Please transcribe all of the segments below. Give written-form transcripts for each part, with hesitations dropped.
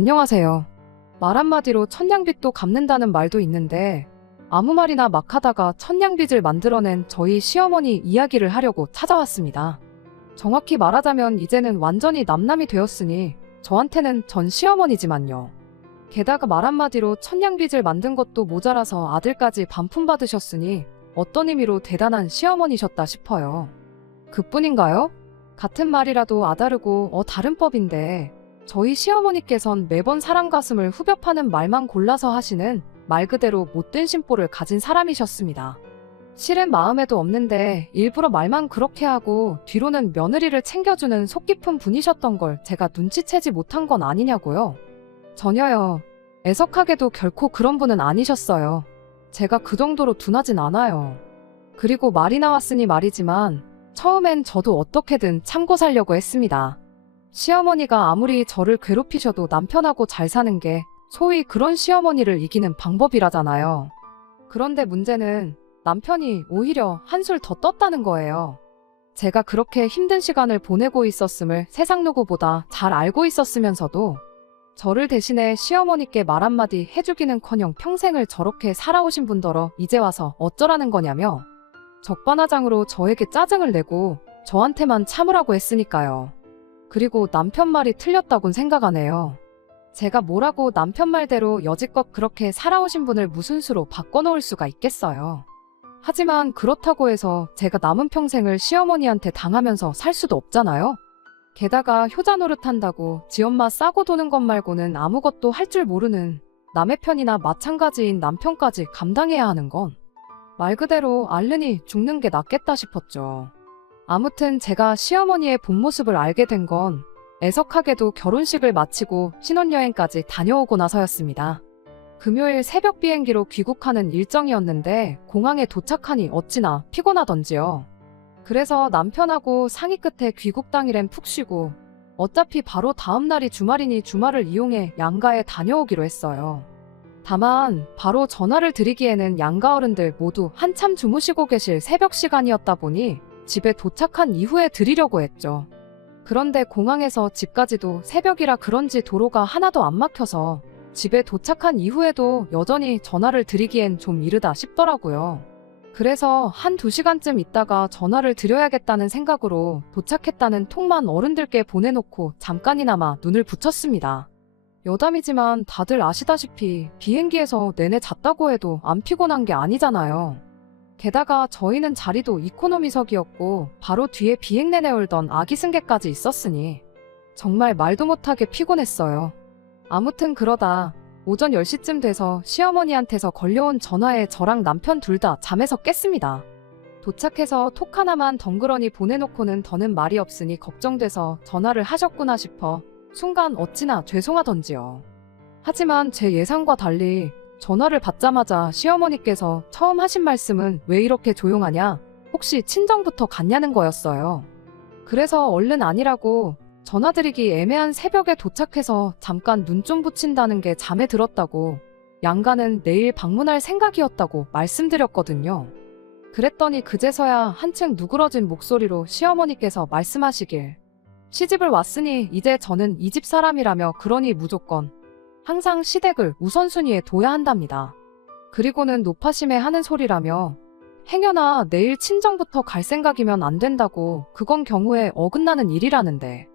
안녕하세요. 말 한마디로 천냥빚도 갚는다는 말도 있는데 아무 말이나 막 하다가 천냥빚을 만들어낸 저희 시어머니 이야기를 하려고 찾아왔습니다. 정확히 말하자면 이제는 완전히 남남이 되었으니 저한테는 전 시어머니지만요. 게다가 말 한마디로 천냥빚을 만든 것도 모자라서 아들까지 반품받으셨으니 어떤 의미로 대단한 시어머니셨다 싶어요. 그뿐인가요? 같은 말이라도 아다르고 다른 법인데 저희 시어머니께선 매번 사람 가슴을 후벼 파는 말만 골라서 하시는 말 그대로 못된 심보를 가진 사람이셨습니다. 실은 마음에도 없는데 일부러 말만 그렇게 하고 뒤로는 며느리를 챙겨주는 속 깊은 분이셨던 걸 제가 눈치채지 못한 건 아니냐고요. 전혀요. 애석하게도 결코 그런 분은 아니셨어요. 제가 그 정도로 둔하진 않아요. 그리고 말이 나왔으니 말이지만 처음엔 저도 어떻게든 참고 살려고 했습니다. 시어머니가 아무리 저를 괴롭히셔도 남편하고 잘 사는 게 소위 그런 시어머니를 이기는 방법이라잖아요. 그런데 문제는 남편이 오히려 한술 더 떴다는 거예요. 제가 그렇게 힘든 시간을 보내고 있었음을 세상 누구보다 잘 알고 있었으면서도 저를 대신해 시어머니께 말 한마디 해주기는커녕 평생을 저렇게 살아오신 분더러 이제 와서 어쩌라는 거냐며 적반하장으로 저에게 짜증을 내고 저한테만 참으라고 했으니까요. 그리고 남편 말이 틀렸다곤 생각하네요. 제가 뭐라고 남편 말대로 여지껏 그렇게 살아오신 분을 무슨 수로 바꿔놓을 수가 있겠어요. 하지만 그렇다고 해서 제가 남은 평생을 시어머니한테 당하면서 살 수도 없잖아요. 게다가 효자 노릇한다고 지 엄마 싸고 도는 것 말고는 아무것도 할 줄 모르는 남의 편이나 마찬가지인 남편까지 감당해야 하는 건 말 그대로 앓느니 죽는 게 낫겠다 싶었죠. 아무튼 제가 시어머니의 본 모습을 알게 된 건 애석하게도 결혼식을 마치고 신혼여행까지 다녀오고 나서였습니다. 금요일 새벽 비행기로 귀국하는 일정이었는데 공항에 도착하니 어찌나 피곤하던지요. 그래서 남편하고 상의 끝에 귀국 당일엔 푹 쉬고 어차피 바로 다음 날이 주말이니 주말을 이용해 양가에 다녀오기로 했어요. 다만 바로 전화를 드리기에는 양가 어른들 모두 한참 주무시고 계실 새벽 시간이었다 보니 집에 도착한 이후에 드리려고 했죠. 그런데 공항에서 집까지도 새벽이라 그런지 도로가 하나도 안 막혀서 집에 도착한 이후에도 여전히 전화를 드리기엔 좀 이르다 싶더라고요. 그래서 한 2시간쯤 있다가 전화를 드려야겠다는 생각으로 도착했다는 톡만 어른들께 보내놓고 잠깐이나마 눈을 붙였습니다. 여담이지만 다들 아시다시피 비행기에서 내내 잤다고 해도 안 피곤한 게 아니잖아요. 게다가 저희는 자리도 이코노미석이었고 바로 뒤에 비행 내내 울던 아기 승객까지 있었으니 정말 말도 못하게 피곤했어요. 아무튼 그러다 오전 10시쯤 돼서 시어머니한테서 걸려온 전화에 저랑 남편 둘 다 잠에서 깼습니다. 도착해서 톡 하나만 덩그러니 보내놓고는 더는 말이 없으니 걱정돼서 전화를 하셨구나 싶어 순간 어찌나 죄송하던지요. 하지만 제 예상과 달리 전화를 받자마자 시어머니께서 처음 하신 말씀은 왜 이렇게 조용하냐? 혹시 친정부터 갔냐는 거였어요. 그래서 얼른 아니라고 전화드리기 애매한 새벽에 도착해서 잠깐 눈 좀 붙인다는 게 잠에 들었다고 양가는 내일 방문할 생각이었다고 말씀드렸거든요. 그랬더니 그제서야 한층 누그러진 목소리로 시어머니께서 말씀하시길 시집을 왔으니 이제 저는 이 집 사람이라며 그러니 무조건 항상 시댁을 우선순위에 둬야 한답니다. 그리고는 노파심에 하는 소리라며 행여나 내일 친정부터 갈 생각이면 안 된다고 그건 경우에 어긋나는 일이라는데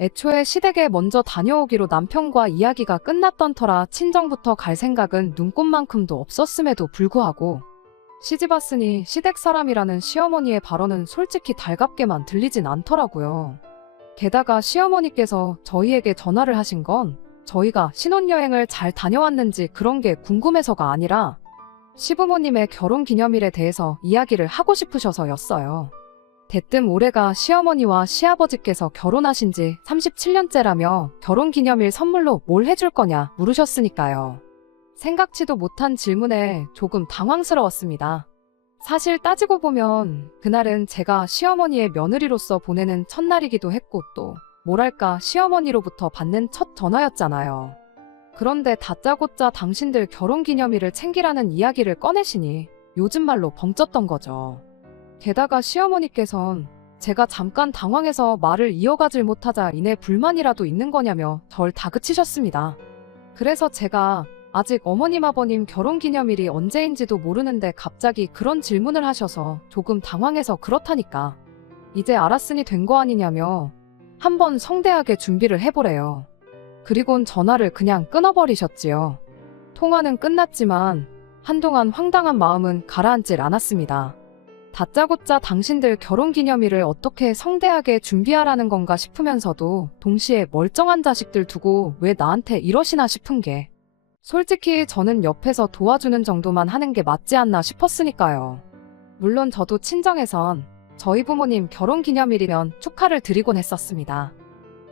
애초에 시댁에 먼저 다녀오기로 남편과 이야기가 끝났던 터라 친정부터 갈 생각은 눈꼽만큼도 없었음에도 불구하고 시집 왔으니 시댁 사람이라는 시어머니의 발언은 솔직히 달갑게만 들리진 않더라고요. 게다가 시어머니께서 저희에게 전화를 하신 건 저희가 신혼여행을 잘 다녀왔는지 그런 게 궁금해서가 아니라 시부모님의 결혼기념일에 대해서 이야기를 하고 싶으셔서였어요. 대뜸 올해가 시어머니와 시아버지께서 결혼하신 지 37년째라며 결혼기념일 선물로 뭘 해줄 거냐 물으셨으니까요. 생각지도 못한 질문에 조금 당황스러웠습니다. 사실 따지고 보면 그날은 제가 시어머니의 며느리로서 보내는 첫날이기도 했고 또 뭐랄까 시어머니로부터 받는 첫 전화였잖아요. 그런데 다짜고짜 당신들 결혼기념일을 챙기라는 이야기를 꺼내시니 요즘 말로 벙쪘던 거죠. 게다가 시어머니께선 제가 잠깐 당황해서 말을 이어가질 못하자 이내 불만이라도 있는 거냐며 절 다그치셨습니다. 그래서 제가 아직 어머님 아버님 결혼기념일이 언제인지도 모르는데 갑자기 그런 질문을 하셔서 조금 당황해서 그렇다니까. 이제 알았으니 된 거 아니냐며 한번 성대하게 준비를 해보래요. 그리곤 전화를 그냥 끊어버리셨지요. 통화는 끝났지만 한동안 황당한 마음은 가라앉질 않았습니다. 다짜고짜 당신들 결혼기념일을 어떻게 성대하게 준비하라는 건가 싶으면서도 동시에 멀쩡한 자식들 두고 왜 나한테 이러시나 싶은 게 솔직히 저는 옆에서 도와주는 정도만 하는 게 맞지 않나 싶었으니까요. 물론 저도 친정에선 저희 부모님 결혼기념일이면 축하를 드리곤 했었습니다.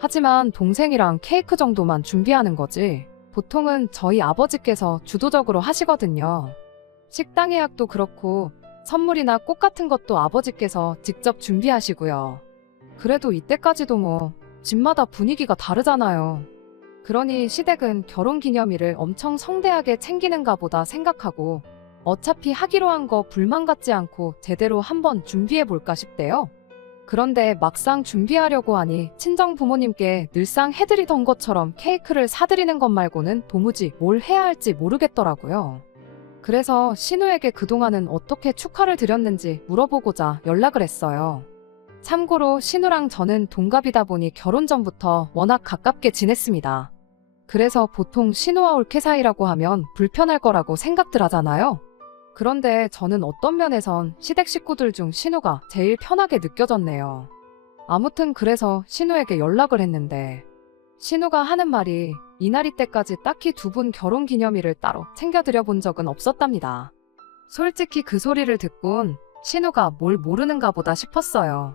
하지만 동생이랑 케이크 정도만 준비하는 거지 보통은 저희 아버지께서 주도적으로 하시거든요. 식당 예약도 그렇고 선물이나 꽃 같은 것도 아버지께서 직접 준비하시고요. 그래도 이때까지도 뭐 집마다 분위기가 다르잖아요. 그러니 시댁은 결혼기념일을 엄청 성대하게 챙기는가 보다 생각하고 어차피 하기로 한 거 불만 갖지 않고 제대로 한번 준비해볼까 싶대요. 그런데 막상 준비하려고 하니 친정 부모님께 늘상 해드리던 것처럼 케이크를 사드리는 것 말고는 도무지 뭘 해야 할지 모르겠더라고요. 그래서 신우에게 그동안은 어떻게 축하를 드렸는지 물어보고자 연락을 했어요. 참고로 신우랑 저는 동갑이다 보니 결혼 전부터 워낙 가깝게 지냈습니다. 그래서 보통 신우와 올케 사이라고 하면 불편할 거라고 생각들 하잖아요. 그런데 저는 어떤 면에선 시댁 식구들 중 신우가 제일 편하게 느껴졌네요. 아무튼 그래서 신우에게 연락을 했는데 신우가 하는 말이 이날이 때까지 딱히 두 분 결혼기념일을 따로 챙겨드려 본 적은 없었답니다. 솔직히 그 소리를 듣곤 신우가 뭘 모르는가 보다 싶었어요.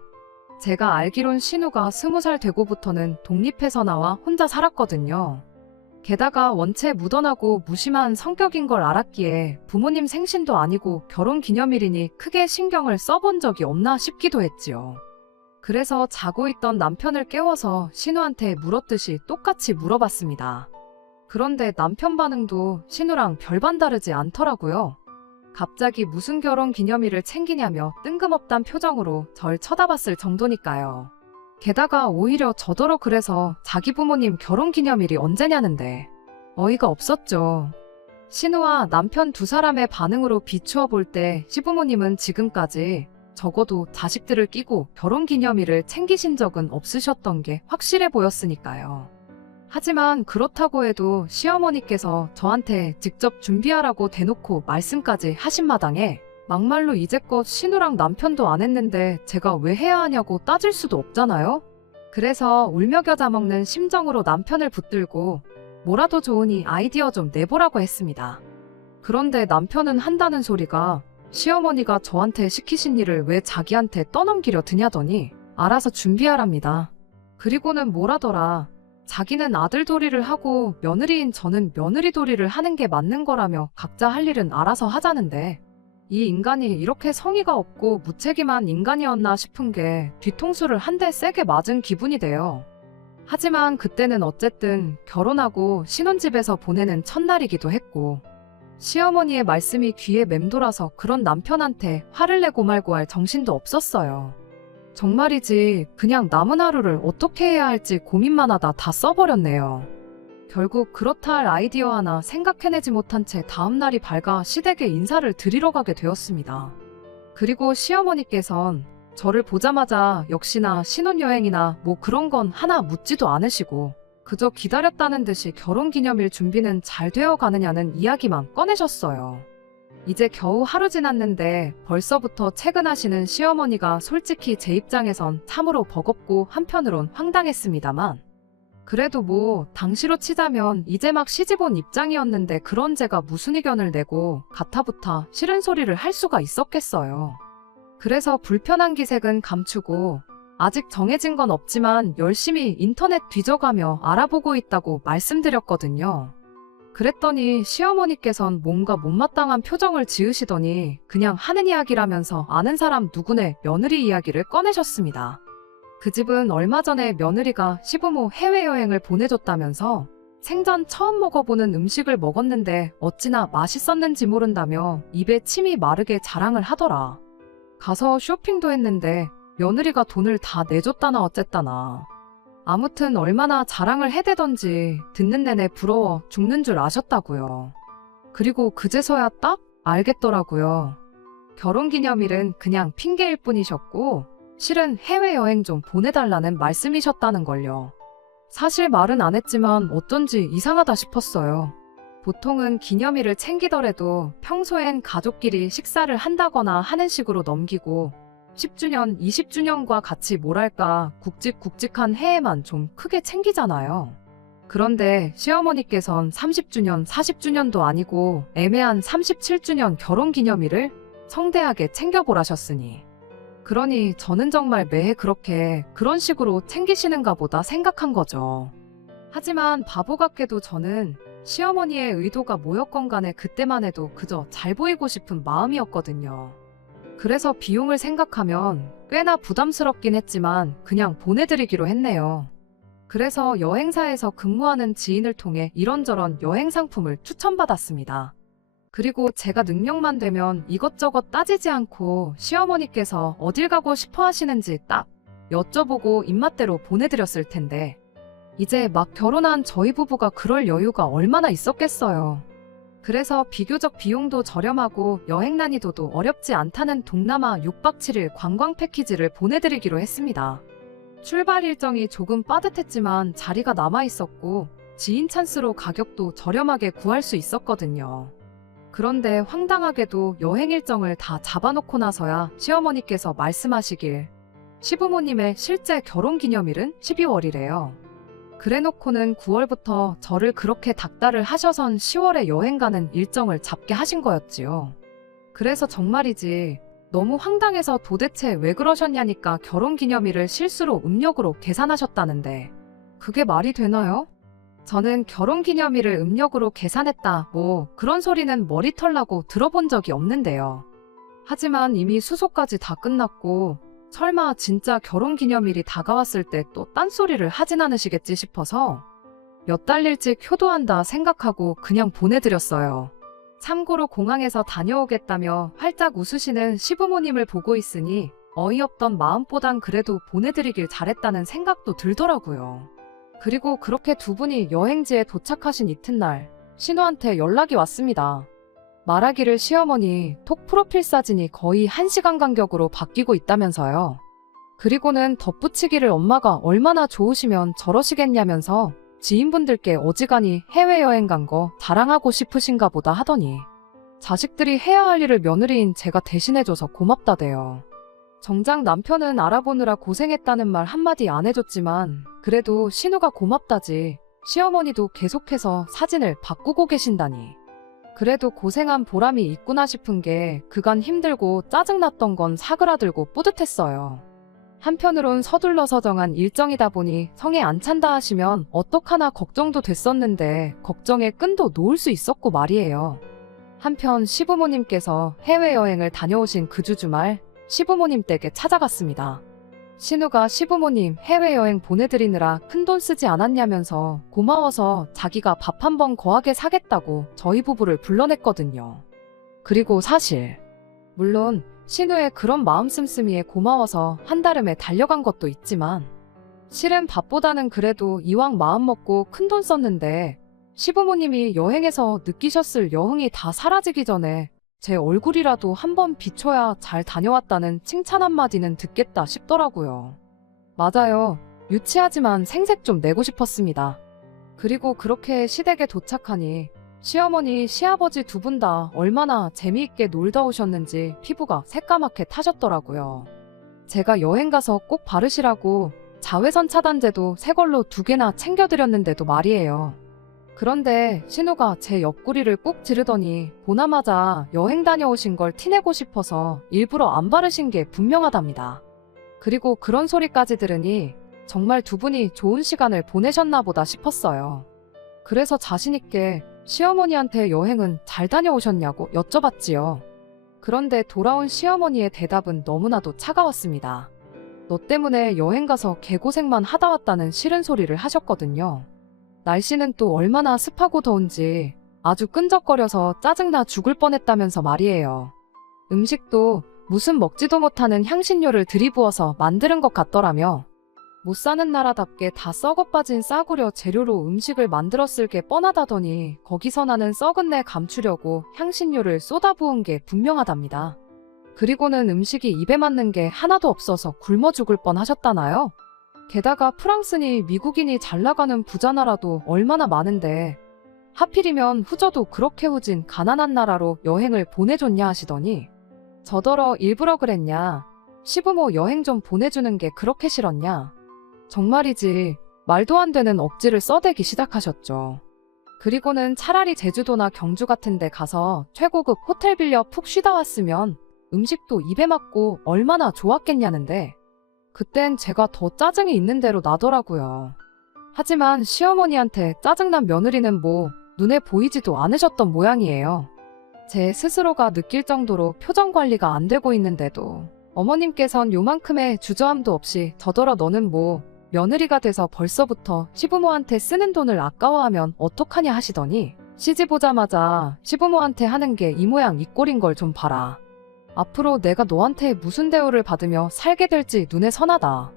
제가 알기론 신우가 20살 되고부터는 독립해서 나와 혼자 살았거든요. 게다가 원체 무던하고 무심한 성격인 걸 알았기에 부모님 생신도 아니고 결혼기념일이니 크게 신경을 써본 적이 없나 싶기도 했지요. 그래서 자고 있던 남편을 깨워서 신우한테 물었듯이 똑같이 물어봤습니다. 그런데 남편 반응도 신우랑 별반 다르지 않더라고요. 갑자기 무슨 결혼기념일을 챙기냐며 뜬금없단 표정으로 절 쳐다봤을 정도니까요. 게다가 오히려 저더러 그래서 자기 부모님 결혼기념일이 언제냐는데 어이가 없었죠. 신우와 남편 두 사람의 반응으로 비추어 볼 때 시부모님은 지금까지 적어도 자식들을 끼고 결혼기념일을 챙기신 적은 없으셨던 게 확실해 보였으니까요. 하지만 그렇다고 해도 시어머니께서 저한테 직접 준비하라고 대놓고 말씀까지 하신 마당에 막말로 이제껏 신우랑 남편도 안 했는데 제가 왜 해야 하냐고 따질 수도 없잖아요. 그래서 울며 겨자 먹는 심정으로 남편을 붙들고 뭐라도 좋으니 아이디어 좀 내보라고 했습니다. 그런데 남편은 한다는 소리가 시어머니가 저한테 시키신 일을 왜 자기한테 떠넘기려 드냐더니 알아서 준비하랍니다. 그리고는 뭐라더라. 자기는 아들 도리를 하고 며느리인 저는 며느리 도리를 하는 게 맞는 거라며 각자 할 일은 알아서 하자는데 이 인간이 이렇게 성의가 없고 무책임한 인간이었나 싶은 게 뒤통수를 한 대 세게 맞은 기분이 돼요. 하지만 그때는 어쨌든 결혼하고 신혼집에서 보내는 첫날이기도 했고 시어머니의 말씀이 귀에 맴돌아서 그런 남편한테 화를 내고 말고 할 정신도 없었어요. 정말이지 그냥 남은 하루를 어떻게 해야 할지 고민만 하다 다 써버렸네요. 결국 그렇다 할 아이디어 하나 생각해내지 못한 채 다음날이 밝아 시댁에 인사를 드리러 가게 되었습니다. 그리고 시어머니께선 저를 보자마자 역시나 신혼여행이나 뭐 그런 건 하나 묻지도 않으시고 그저 기다렸다는 듯이 결혼기념일 준비는 잘 되어 가느냐는 이야기만 꺼내셨어요. 이제 겨우 하루 지났는데 벌써부터 퇴근하시는 시어머니가 솔직히 제 입장에선 참으로 버겁고 한편으론 황당했습니다만 그래도 뭐 당시로 치자면 이제 막 시집 온 입장이었는데 그런 제가 무슨 의견을 내고 가타부타 싫은 소리를 할 수가 있었겠어요. 그래서 불편한 기색은 감추고 아직 정해진 건 없지만 열심히 인터넷 뒤져가며 알아보고 있다고 말씀드렸거든요. 그랬더니 시어머니께선 뭔가 못마땅한 표정을 지으시더니 그냥 하는 이야기라면서 아는 사람 누구네 며느리 이야기를 꺼내셨습니다. 그 집은 얼마 전에 며느리가 시부모 해외여행을 보내줬다면서 생전 처음 먹어보는 음식을 먹었는데 어찌나 맛있었는지 모른다며 입에 침이 마르게 자랑을 하더라. 가서 쇼핑도 했는데 며느리가 돈을 다 내줬다나 어쨌다나. 아무튼 얼마나 자랑을 해대던지 듣는 내내 부러워 죽는 줄 아셨다고요. 그리고 그제서야 딱 알겠더라고요. 결혼기념일은 그냥 핑계일 뿐이셨고 실은 해외여행 좀 보내달라는 말씀이셨다는 걸요. 사실 말은 안 했지만 어쩐지 이상하다 싶었어요. 보통은 기념일을 챙기더라도 평소엔 가족끼리 식사를 한다거나 하는 식으로 넘기고 10주년, 20주년과 같이 뭐랄까 굵직굵직한 해에만 좀 크게 챙기잖아요. 그런데 시어머니께선 30주년, 40주년도 아니고 애매한 37주년 결혼기념일을 성대하게 챙겨보라셨으니. 그러니 저는 정말 매해 그렇게 그런 식으로 챙기시는가 보다 생각한 거죠. 하지만 바보 같게도 저는 시어머니의 의도가 뭐였건 간에 그때만 해도 그저 잘 보이고 싶은 마음이었거든요. 그래서 비용을 생각하면 꽤나 부담스럽긴 했지만 그냥 보내드리기로 했네요. 그래서 여행사에서 근무하는 지인을 통해 이런저런 여행 상품을 추천받았습니다. 그리고 제가 능력만 되면 이것저것 따지지 않고 시어머니께서 어딜 가고 싶어 하시는지 딱 여쭤보고 입맛대로 보내드렸을 텐데 이제 막 결혼한 저희 부부가 그럴 여유가 얼마나 있었겠어요. 그래서 비교적 비용도 저렴하고 여행 난이도도 어렵지 않다는 동남아 6박 7일 관광 패키지를 보내드리기로 했습니다. 출발 일정이 조금 빠듯했지만 자리가 남아있었고 지인 찬스로 가격도 저렴하게 구할 수 있었거든요. 그런데 황당하게도 여행 일정을 다 잡아놓고 나서야 시어머니께서 말씀하시길 시부모님의 실제 결혼기념일은 12월이래요. 그래놓고는 9월부터 저를 그렇게 닥달을 하셔선 10월에 여행 가는 일정을 잡게 하신 거였지요. 그래서 정말이지 너무 황당해서 도대체 왜 그러셨냐니까 결혼기념일을 실수로 음력으로 계산하셨다는데 그게 말이 되나요? 저는 결혼기념일을 음력으로 계산했다 뭐 그런 소리는 머리털 나고 들어본 적이 없는데요. 하지만 이미 수소까지 다 끝났고 설마 진짜 결혼기념일이 다가왔을 때 또 딴소리를 하진 않으시겠지 싶어서 몇 달 일찍 효도한다 생각하고 그냥 보내드렸어요. 참고로 공항에서 다녀오겠다며 활짝 웃으시는 시부모님을 보고 있으니 어이없던 마음보단 그래도 보내드리길 잘했다는 생각도 들더라고요. 그리고 그렇게 두 분이 여행지에 도착하신 이튿날 신우한테 연락이 왔습니다. 말하기를 시어머니 톡 프로필 사진이 거의 1시간 간격으로 바뀌고 있다면서요. 그리고는 덧붙이기를 엄마가 얼마나 좋으시면 저러시겠냐면서 지인분들께 어지간히 해외여행 간 거 자랑하고 싶으신가 보다 하더니 자식들이 해야 할 일을 며느리인 제가 대신해줘서 고맙다대요. 정작 남편은 알아보느라 고생했다는 말 한마디 안 해줬지만 그래도 신우가 고맙다지 시어머니도 계속해서 사진을 바꾸고 계신다니. 그래도 고생한 보람이 있구나 싶은 게 그간 힘들고 짜증났던 건 사그라들고 뿌듯했어요. 한편으론 서둘러서 정한 일정이다 보니 성에 안 찬다 하시면 어떡하나 걱정도 됐었는데 걱정의 끈도 놓을 수 있었고 말이에요. 한편 시부모님께서 해외여행을 다녀오신 그 주 주말 시부모님 댁에 찾아갔습니다. 신우가 시부모님 해외여행 보내드리느라 큰돈 쓰지 않았냐면서 고마워서 자기가 밥 한 번 거하게 사겠다고 저희 부부를 불러냈거든요. 그리고 사실 물론 신우의 그런 마음 씀씀이에 고마워서 한달음에 달려간 것도 있지만 실은 밥보다는 그래도 이왕 마음 먹고 큰돈 썼는데 시부모님이 여행에서 느끼셨을 여흥이 다 사라지기 전에 제 얼굴이라도 한번 비춰야 잘 다녀왔다는 칭찬 한마디는 듣겠다 싶더라고요. 맞아요. 유치하지만 생색 좀 내고 싶었습니다. 그리고 그렇게 시댁에 도착하니 시어머니, 시아버지 두 분 다 얼마나 재미있게 놀다 오셨는지 피부가 새까맣게 타셨더라고요. 제가 여행 가서 꼭 바르시라고 자외선 차단제도 새 걸로 2개나 챙겨드렸는데도 말이에요. 그런데 신우가 제 옆구리를 꼭 지르더니 보나마자 여행 다녀오신 걸 티내고 싶어서 일부러 안 바르신 게 분명하답니다. 그리고 그런 소리까지 들으니 정말 두 분이 좋은 시간을 보내셨나 보다 싶었어요. 그래서 자신있게 시어머니한테 여행은 잘 다녀오셨냐고 여쭤봤지요. 그런데 돌아온 시어머니의 대답은 너무나도 차가웠습니다. 너 때문에 여행 가서 개고생만 하다 왔다는 싫은 소리를 하셨거든요. 날씨는 또 얼마나 습하고 더운지 아주 끈적거려서 짜증나 죽을 뻔했다면서 말이에요. 음식도 무슨 먹지도 못하는 향신료를 들이부어서 만드는 것 같더라며. 못 사는 나라답게 다 썩어빠진 싸구려 재료로 음식을 만들었을 게 뻔하다더니 거기서 나는 썩은 내 감추려고 향신료를 쏟아부은 게 분명하답니다. 그리고는 음식이 입에 맞는 게 하나도 없어서 굶어 죽을 뻔하셨다나요? 게다가 프랑스니 미국인이 잘 나가는 부자 나라도 얼마나 많은데 하필이면 후저도 그렇게 후진 가난한 나라로 여행을 보내줬냐 하시더니 저더러 일부러 그랬냐? 시부모 여행 좀 보내주는 게 그렇게 싫었냐? 정말이지 말도 안 되는 억지를 써대기 시작하셨죠. 그리고는 차라리 제주도나 경주 같은 데 가서 최고급 호텔 빌려 푹 쉬다 왔으면 음식도 입에 맞고 얼마나 좋았겠냐는데 그땐 제가 더 짜증이 있는 대로 나더라고요. 하지만 시어머니한테 짜증난 며느리는 뭐 눈에 보이지도 않으셨던 모양이에요. 제 스스로가 느낄 정도로 표정 관리가 안 되고 있는데도 어머님께선 요만큼의 주저함도 없이 저더러 너는 뭐 며느리가 돼서 벌써부터 시부모한테 쓰는 돈을 아까워하면 어떡하냐 하시더니 시집 오자마자 시부모한테 하는 게 이 모양 이 꼴인 걸 좀 봐라. 앞으로 내가 너한테 무슨 대우를 받으며 살게 될지 눈에 선하다.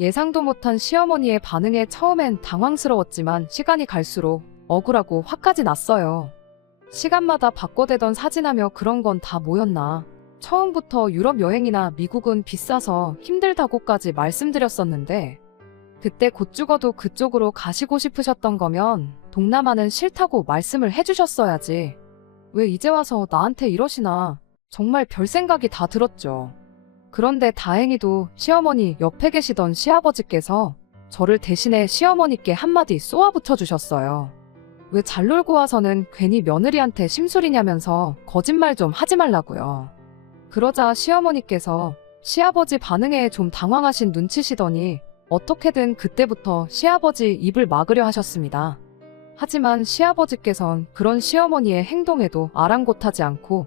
예상도 못한 시어머니의 반응에 처음엔 당황스러웠지만 시간이 갈수록 억울하고 화까지 났어요. 시간마다 바꿔대던 사진하며 그런 건 다 뭐였나. 처음부터 유럽 여행이나 미국은 비싸서 힘들다고까지 말씀드렸었는데 그때 곧 죽어도 그쪽으로 가시고 싶으셨던 거면 동남아는 싫다고 말씀을 해주셨어야지. 왜 이제 와서 나한테 이러시나. 정말 별 생각이 다 들었죠. 그런데 다행히도 시어머니 옆에 계시던 시아버지께서 저를 대신해 시어머니께 한마디 쏘아붙여 주셨어요. 왜 잘 놀고 와서는 괜히 며느리한테 심술이냐면서 거짓말 좀 하지 말라고요. 그러자 시어머니께서 시아버지 반응에 좀 당황하신 눈치시더니 어떻게든 그때부터 시아버지 입을 막으려 하셨습니다. 하지만 시아버지께선 그런 시어머니의 행동에도 아랑곳하지 않고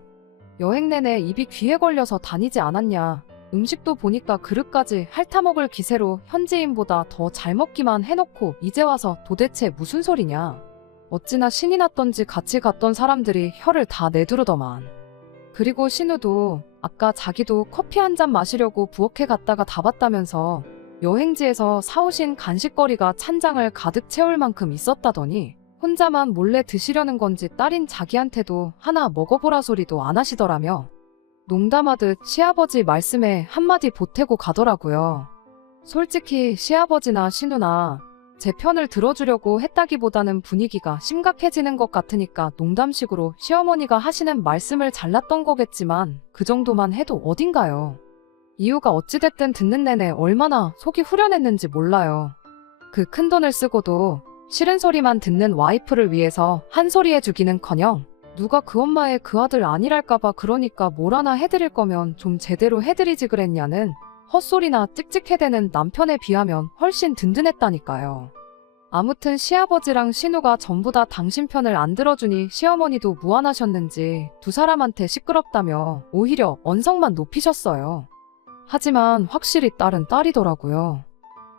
여행 내내 입이 귀에 걸려서 다니지 않았냐. 음식도 보니까 그릇까지 핥아먹을 기세로 현지인보다 더 잘 먹기만 해놓고 이제 와서 도대체 무슨 소리냐. 어찌나 신이 났던지 같이 갔던 사람들이 혀를 다 내두르더만. 그리고 신우도 아까 자기도 커피 한 잔 마시려고 부엌에 갔다가 다 봤다면서 여행지에서 사오신 간식거리가 찬장을 가득 채울 만큼 있었다더니 혼자만 몰래 드시려는 건지 딸인 자기한테도 하나 먹어보라 소리도 안 하시더라며 농담하듯 시아버지 말씀에 한마디 보태고 가더라고요. 솔직히 시아버지나 신우나 제 편을 들어주려고 했다기보다는 분위기가 심각해지는 것 같으니까 농담식으로 시어머니가 하시는 말씀을 잘랐던 거겠지만 그 정도만 해도 어딘가요. 이유가 어찌됐든 듣는 내내 얼마나 속이 후련했는지 몰라요. 그 큰돈을 쓰고도 싫은 소리만 듣는 와이프를 위해서 한 소리 해주기는커녕 누가 그 엄마의 그 아들 아니랄까봐 그러니까 뭘 하나 해드릴 거면 좀 제대로 해드리지 그랬냐는 헛소리나 찍찍해대는 남편에 비하면 훨씬 든든했다니까요. 아무튼 시아버지랑 신우가 전부 다 당신 편을 안 들어주니 시어머니도 무안하셨는지 두 사람한테 시끄럽다며 오히려 언성만 높이셨어요. 하지만 확실히 딸은 딸이더라고요.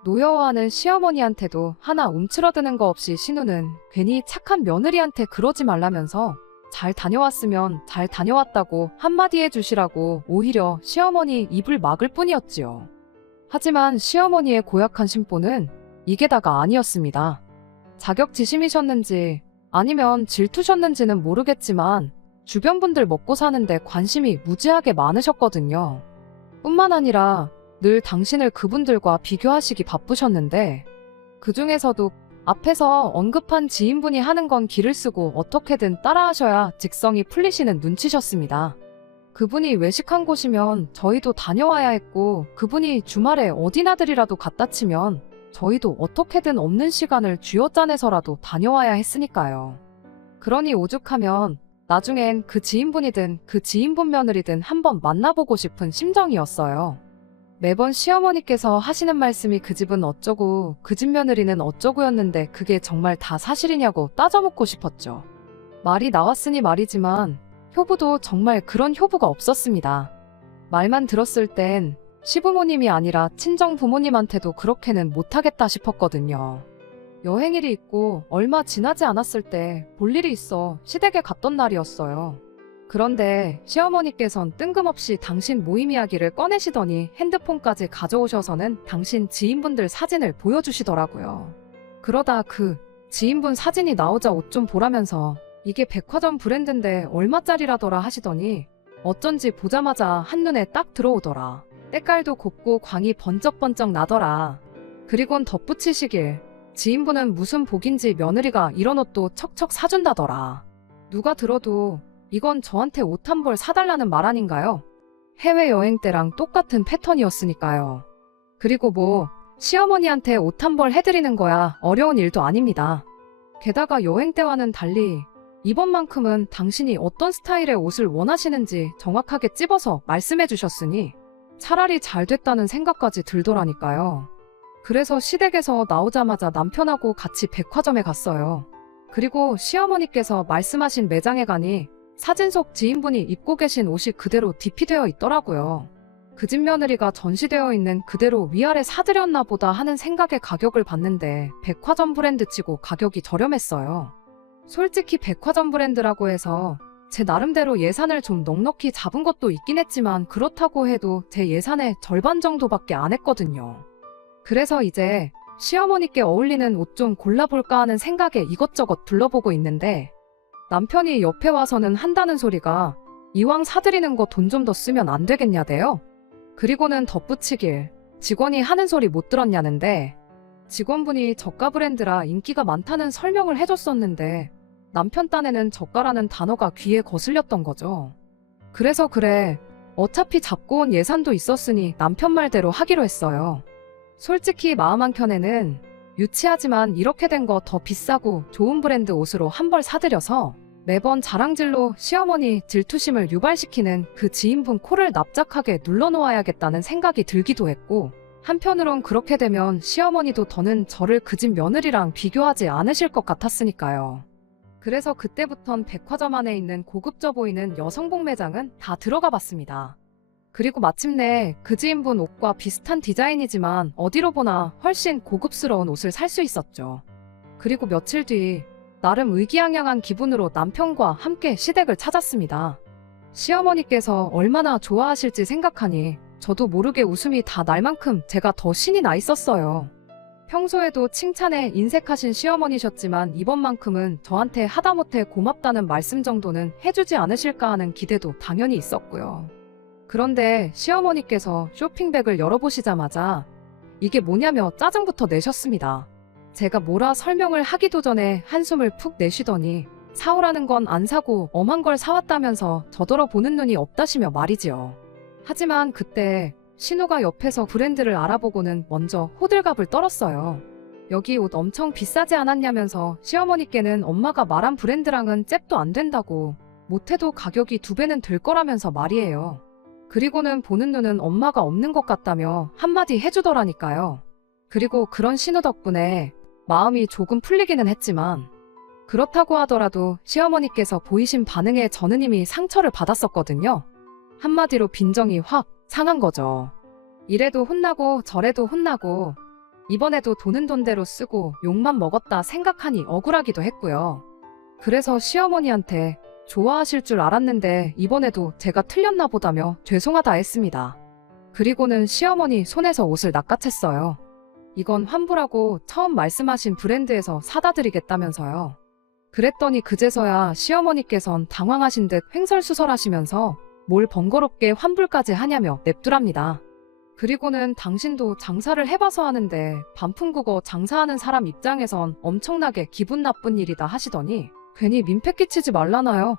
노여워하는 시어머니한테도 하나 움츠러드는 거 없이 신우는 괜히 착한 며느리한테 그러지 말라면서 잘 다녀왔으면 잘 다녀왔다고 한마디 해주시라고 오히려 시어머니 입을 막을 뿐이었지요. 하지만 시어머니의 고약한 심보는 이게 다가 아니었습니다. 자격지심이셨는지 아니면 질투셨는지는 모르겠지만 주변 분들 먹고 사는데 관심이 무지하게 많으셨거든요. 뿐만 아니라 늘 당신을 그분들과 비교하시기 바쁘셨는데 그 중에서도 앞에서 언급한 지인분이 하는 건 기를 쓰고 어떻게든 따라하셔야 직성이 풀리시는 눈치셨습니다. 그분이 외식한 곳이면 저희도 다녀와야 했고 그분이 주말에 어디 나들이라도 갔다 치면 저희도 어떻게든 없는 시간을 쥐어짜내서라도 다녀와야 했으니까요. 그러니 오죽하면 나중엔 그 지인분이든 그 지인분 며느리든 한번 만나보고 싶은 심정이었어요. 매번 시어머니께서 하시는 말씀이 그 집은 어쩌고 그 집 며느리는 어쩌고였는데 그게 정말 다 사실이냐고 따져묻고 싶었죠. 말이 나왔으니 말이지만 효부도 정말 그런 효부가 없었습니다. 말만 들었을 땐 시부모님이 아니라 친정 부모님한테도 그렇게는 못하겠다 싶었거든요. 여행일이 있고 얼마 지나지 않았을 때 볼 일이 있어 시댁에 갔던 날이었어요. 그런데 시어머니께선 뜬금없이 당신 모임 이야기를 꺼내시더니 핸드폰까지 가져오셔서는 당신 지인분들 사진을 보여주시더라고요. 그러다 그 지인분 사진이 나오자 옷 좀 보라면서 이게 백화점 브랜드인데 얼마짜리라더라 하시더니 어쩐지 보자마자 한눈에 딱 들어오더라. 때깔도 곱고 광이 번쩍번쩍 나더라. 그리곤 덧붙이시길 지인분은 무슨 복인지 며느리가 이런 옷도 척척 사준다더라. 누가 들어도 이건 저한테 옷 한 벌 사달라는 말 아닌가요? 해외여행 때랑 똑같은 패턴이었으니까요. 그리고 뭐 시어머니한테 옷 한 벌 해드리는 거야 어려운 일도 아닙니다. 게다가 여행 때와는 달리 이번만큼은 당신이 어떤 스타일의 옷을 원하시는지 정확하게 찝어서 말씀해 주셨으니 차라리 잘 됐다는 생각까지 들더라니까요. 그래서 시댁에서 나오자마자 남편하고 같이 백화점에 갔어요. 그리고 시어머니께서 말씀하신 매장에 가니 사진 속 지인분이 입고 계신 옷이 그대로 DP되어 있더라고요. 그 집 며느리가 전시되어 있는 그대로 위아래 사드렸나 보다 하는 생각에 가격을 봤는데 백화점 브랜드 치고 가격이 저렴했어요. 솔직히 백화점 브랜드라고 해서 제 나름대로 예산을 좀 넉넉히 잡은 것도 있긴 했지만 그렇다고 해도 제 예산의 절반 정도밖에 안 했거든요. 그래서 이제 시어머니께 어울리는 옷 좀 골라볼까 하는 생각에 이것저것 둘러보고 있는데 남편이 옆에 와서는 한다는 소리가 이왕 사드리는 거 돈 좀 더 쓰면 안 되겠냐대요. 그리고는 덧붙이길 직원이 하는 소리 못 들었냐는데 직원분이 저가 브랜드라 인기가 많다는 설명을 해줬었는데 남편 딴에는 저가라는 단어가 귀에 거슬렸던 거죠. 그래서 그래 어차피 잡고 온 예산도 있었으니 남편 말대로 하기로 했어요. 솔직히 마음 한켠에는 유치하지만 이렇게 된 거 더 비싸고 좋은 브랜드 옷으로 한 벌 사드려서 매번 자랑질로 시어머니 질투심을 유발시키는 그 지인분 코를 납작하게 눌러놓아야겠다는 생각이 들기도 했고 한편으론 그렇게 되면 시어머니도 더는 저를 그 집 며느리랑 비교하지 않으실 것 같았으니까요. 그래서 그때부턴 백화점 안에 있는 고급져 보이는 여성복 매장은 다 들어가 봤습니다. 그리고 마침내 그 지인분 옷과 비슷한 디자인이지만 어디로 보나 훨씬 고급스러운 옷을 살 수 있었죠. 그리고 며칠 뒤 나름 의기양양한 기분으로 남편과 함께 시댁을 찾았습니다. 시어머니께서 얼마나 좋아하실지 생각하니 저도 모르게 웃음이 다 날 만큼 제가 더 신이 나 있었어요. 평소에도 칭찬에 인색하신 시어머니셨지만 이번만큼은 저한테 하다못해 고맙다는 말씀 정도는 해주지 않으실까 하는 기대도 당연히 있었고요. 그런데 시어머니께서 쇼핑백을 열어보시자마자 이게 뭐냐며 짜증부터 내셨습니다. 제가 뭐라 설명을 하기도 전에 한숨을 푹 내쉬더니 사오라는 건 안 사고 엄한 걸 사왔다면서 저더러 보는 눈이 없다시며 말이지요. 하지만 그때 신우가 옆에서 브랜드를 알아보고는 먼저 호들갑을 떨었어요. 여기 옷 엄청 비싸지 않았냐면서 시어머니께는 엄마가 말한 브랜드랑은 잽도 안 된다고 못해도 가격이 2배는 될 거라면서 말이에요. 그리고는 보는 눈은 엄마가 없는 것 같다며 한마디 해주더라니까요. 그리고 그런 신우 덕분에 마음이 조금 풀리기는 했지만 그렇다고 하더라도 시어머니께서 보이신 반응에 저는 이미 상처를 받았었거든요. 한마디로 빈정이 확 상한 거죠. 이래도 혼나고 저래도 혼나고 이번에도 돈은 돈대로 쓰고 욕만 먹었다 생각하니 억울하기도 했고요. 그래서 시어머니한테 좋아하실 줄 알았는데 이번에도 제가 틀렸나 보다며 죄송하다 했습니다. 그리고는 시어머니 손에서 옷을 낚아챘어요. 이건 환불하고 처음 말씀하신 브랜드에서 사다 드리겠다면서요. 그랬더니 그제서야 시어머니께선 당황하신 듯 횡설수설하시면서 뭘 번거롭게 환불까지 하냐며 냅두랍니다. 그리고는 당신도 장사를 해봐서 하는데 반품국어 장사하는 사람 입장에선 엄청나게 기분 나쁜 일이다 하시더니 괜히 민폐 끼치지 말라나요.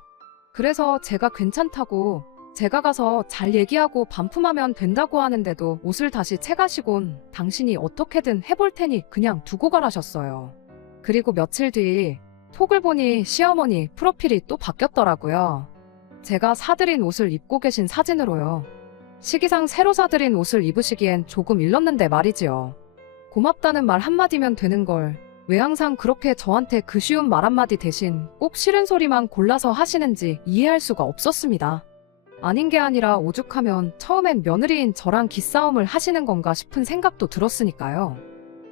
그래서 제가 괜찮다고 제가 가서 잘 얘기하고 반품하면 된다고 하는데도 옷을 다시 채가시곤 당신이 어떻게든 해볼 테니 그냥 두고 가라셨어요. 그리고 며칠 뒤 톡을 보니 시어머니 프로필이 또 바뀌었더라고요. 제가 사드린 옷을 입고 계신 사진으로요. 시기상 새로 사드린 옷을 입으시기엔 조금 일렀는데 말이지요. 고맙다는 말 한마디면 되는 걸 왜 항상 그렇게 저한테 그 쉬운 말 한마디 대신 꼭 싫은 소리만 골라서 하시는지 이해할 수가 없었습니다. 아닌 게 아니라 오죽하면 처음엔 며느리인 저랑 기싸움을 하시는 건가 싶은 생각도 들었으니까요.